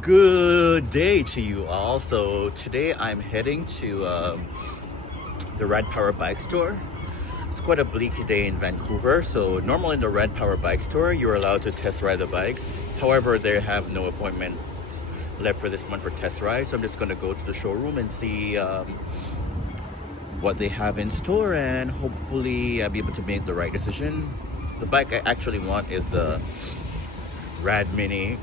Good day to you all. So today I'm heading to the Radpower bike store. It's quite a bleak day in Vancouver. So normally in the Radpower bike store, you're allowed to test ride the bikes. However, they have no appointments left for this month for test rides. So I'm just going to go to the showroom and see what they have in store, and hopefully I'll be able to make the right decision. The bike I actually want is the Rad Mini,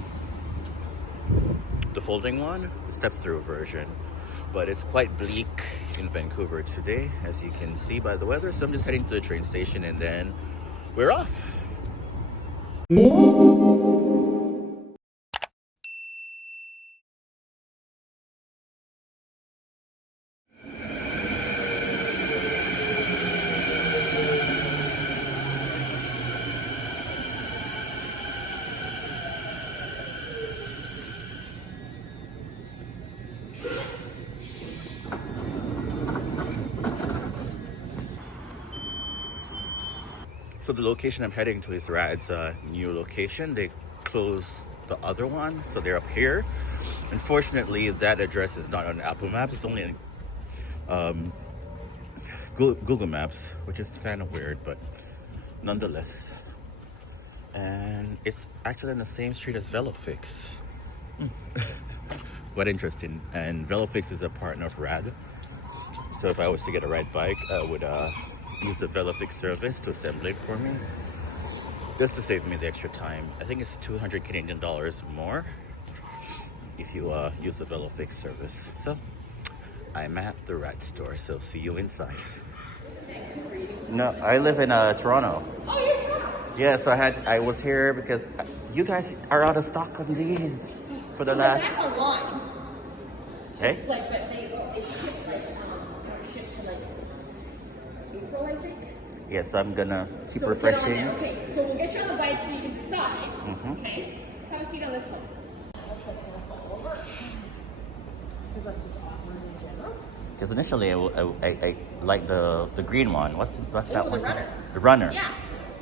the folding one, the step-through version. But it's quite bleak in Vancouver today, as you can see by the weather. So I'm just heading to the train station and then we're off. So the location I'm heading to is Rad's new location. They closed the other one, so they're up here. Unfortunately, that address is not on Apple Maps. It's only on Google Maps, which is kind of weird, but nonetheless. And it's actually on the same street as Velofix. Quite interesting. And Velofix is a partner of Rad. So if I was to get a ride bike, I would use the Velofix service to assemble it for me, just to save me the extra time. I think it's 200 Canadian dollars more if you use the Velofix service. So I'm at the Rad store, so see you inside. No, I live in Toronto. Oh, you're in Toronto? Yeah, so I was here because you guys are out of stock on these for the last. That's a line. Hey? Like, but they ship to like April, I think. Yes, I'm gonna keep So get on refreshing. there. Okay, so we'll get you on the bike so you can decide. Mm-hmm. Okay, have a seat on this one. Looks like I'm gonna fall over because I'm just awkward in general. Because initially I like the green one. What's that the one? runner. The runner. Yeah.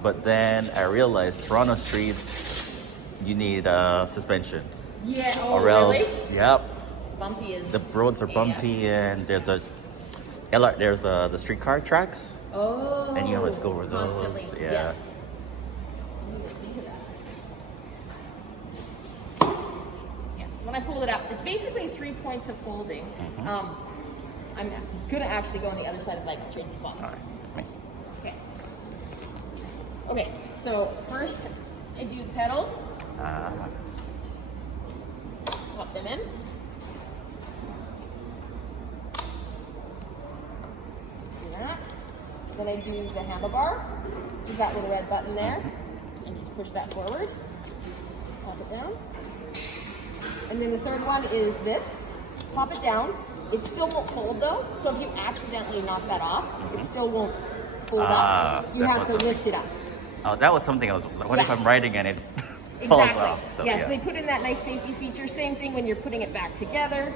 But then I realized Toronto streets, you need suspension. Yeah. Oh, Or else, really? yep, Bumpy is. the roads are bumpy and there's the streetcar tracks. Oh. And you always go over those. Constantly. Yeah. Yes. I need to think of that. Yeah. So when I fold it up, it's basically 3 points of folding. Mm-hmm. I'm gonna actually go on the other side of the bike. I'll change spots. All right. Okay. Okay. So first, I do the pedals. Pop them in. Do that. Then I do the handlebar. You've got little red button there. And just push that forward. Pop it down. And then the third one is this. Pop it down. It still won't fold though. So if you accidentally knock that off, it still won't fold up. You have to lift it up. Oh, that was something I was. What if Yeah. I'm riding and it falls Exactly. off? So, yes, yeah. they put in that nice safety feature. Same thing when you're putting it back together.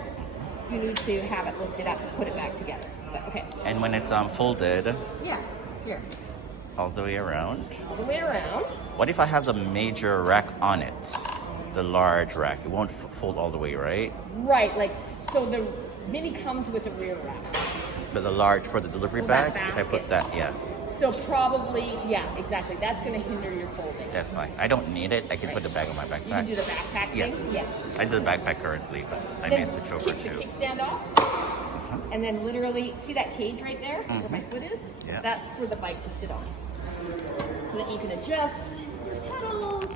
You need to have it lifted up to put it back together. But okay. And when it's folded Yeah. Here. all the way around. All the way around. What if I have the major rack on it? The large rack. It won't fold all the way, right? Right. Like so, the Mini comes with a rear rack. But the large for the delivery that bag, if I put basket. that, yeah, So probably, yeah, exactly. That's going to hinder your folding. that's fine. I don't need it. I can put the bag on my backpack. You can do the backpack Yeah. thing. Yeah. I do the backpack currently, but I may switch over kick the to. kickstand off. And then literally, see that cage right there where my foot is? Yeah. That's for the bike to sit on. So that you can adjust your pedals.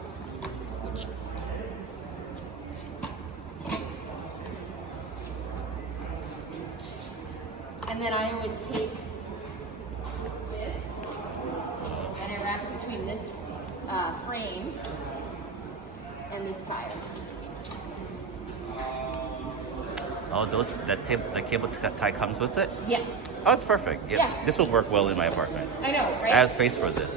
And then I always take this and it wraps between this frame and this tire. Oh, that cable tie comes with it. Yes. Oh, it's perfect. Yeah. This will work well in my apartment. I know, right? I have space for this.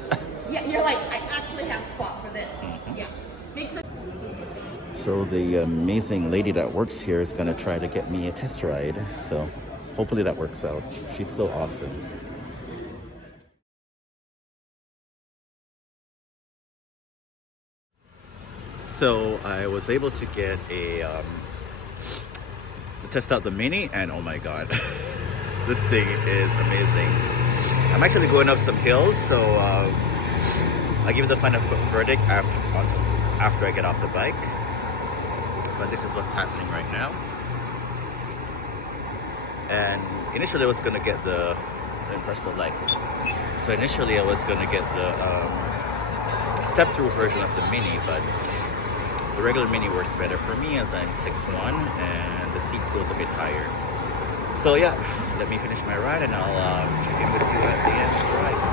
Yeah, you're like, I actually have spot for this. Yeah. Makes sense. So the amazing lady that works here is gonna try to get me a test ride. So hopefully that works out. She's so awesome. So I was able to get to test out the Mini, and oh my god, this thing is amazing. I'm actually going up some hills, so I'll give you the final verdict after I get off the bike. But this is what's happening right now. And initially I was gonna get press the light. So initially I was gonna get the step-through version of the Mini, but the regular Mini works better for me as I'm 6'1" and the seat goes a bit higher. So yeah, let me finish my ride and I'll check in with you at the end of the ride.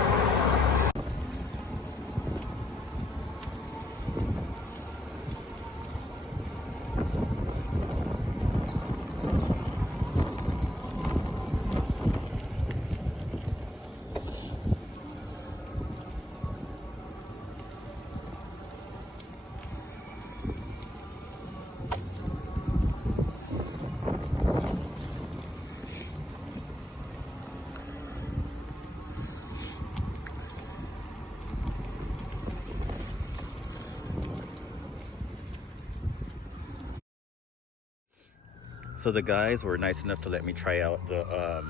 So the guys were nice enough to let me try out the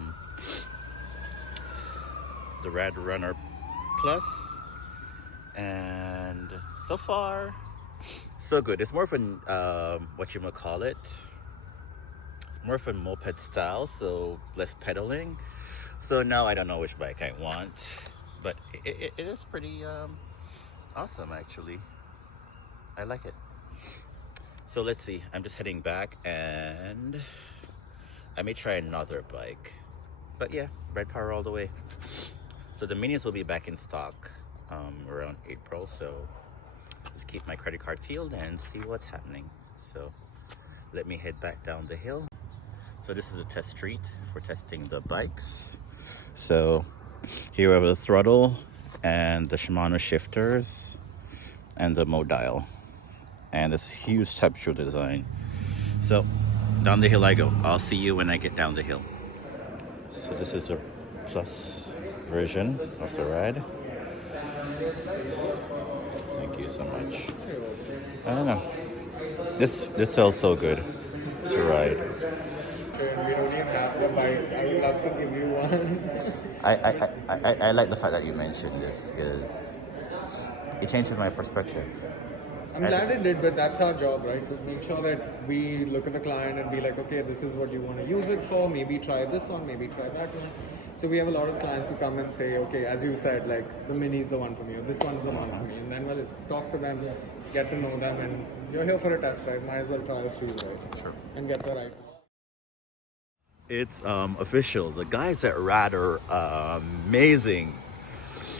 Rad Runner Plus, and so far so good. It's more of an what you might call it. It's more of a moped style, so less pedaling. So now I don't know which bike I want, but it is pretty awesome actually. I like it. So let's see, I'm just heading back and I may try another bike. But yeah, Radpower all the way. So the Minis will be back in stock around April, so just keep my credit card peeled and see what's happening. So let me head back down the hill. So this is a test street for testing the bikes. So here we have the throttle and the Shimano shifters and the mode dial. And this huge texture design. So down the hill I go. I'll see you when I get down the hill. So this is the plus version of the ride. Thank you so much. I don't know. This feels so good to ride. We don't even have the bikes. I would love to give you one. I like the fact that you mentioned this because it changed my perspective. I'm glad it did, but that's our job, right? To make sure that we look at the client and be like, okay, this is what you want to use it for. Maybe try this one, maybe try that one. So we have a lot of clients who come and say, okay, as you said, like the Mini is the one for me, or this one's the one for me. And then we'll talk to them, get to know them, and you're here for a test ride. Might as well try a few, right? Sure. And get the right. It's official. The guys at Rad are amazing.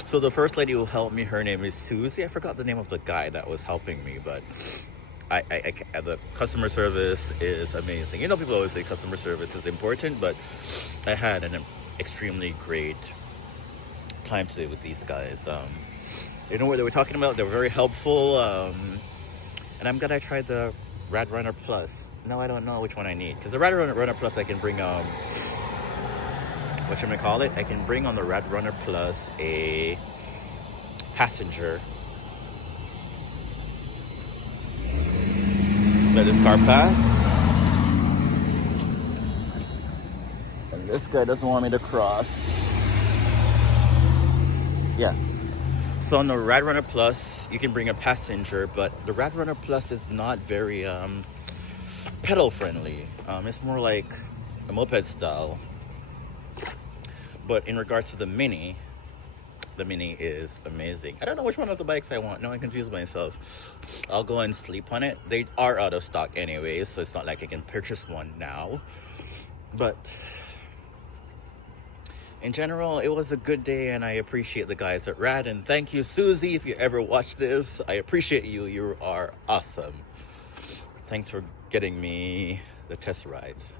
So the first lady who helped me, her name is Susie. I forgot the name of the guy that was helping me, but the customer service is amazing. You know, people always say customer service is important, but I had an extremely great time today with these guys. They know what they were talking about. They were very helpful, and I'm glad I tried the Rad Runner Plus. Now I don't know which one I need, because the Rad Runner Plus I can bring what should I call it? I can bring on the Rad Runner Plus a passenger. Let this car pass. And this guy doesn't want me to cross. Yeah. So on the Rad Runner Plus, you can bring a passenger, but the Rad Runner Plus is not very pedal friendly. It's more like a moped style. But in regards to the Mini is amazing. I don't know which one of the bikes I want. No, I confused myself. I'll go and sleep on it. They are out of stock anyways, so it's not like I can purchase one now. But in general, it was a good day, and I appreciate the guys at Rad. And thank you, Susie, if you ever watch this. I appreciate you. You are awesome. Thanks for getting me the test rides.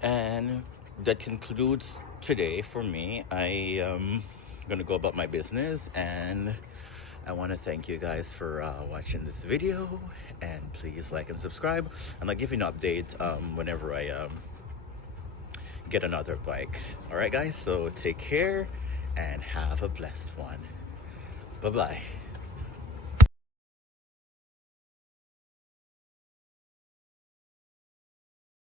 And that concludes today for me. I am gonna go about my business, and I want to thank you guys for watching this video, and please like and subscribe, and I'll give you an update whenever I get another bike. All right guys, so take care and have a blessed one. Bye bye.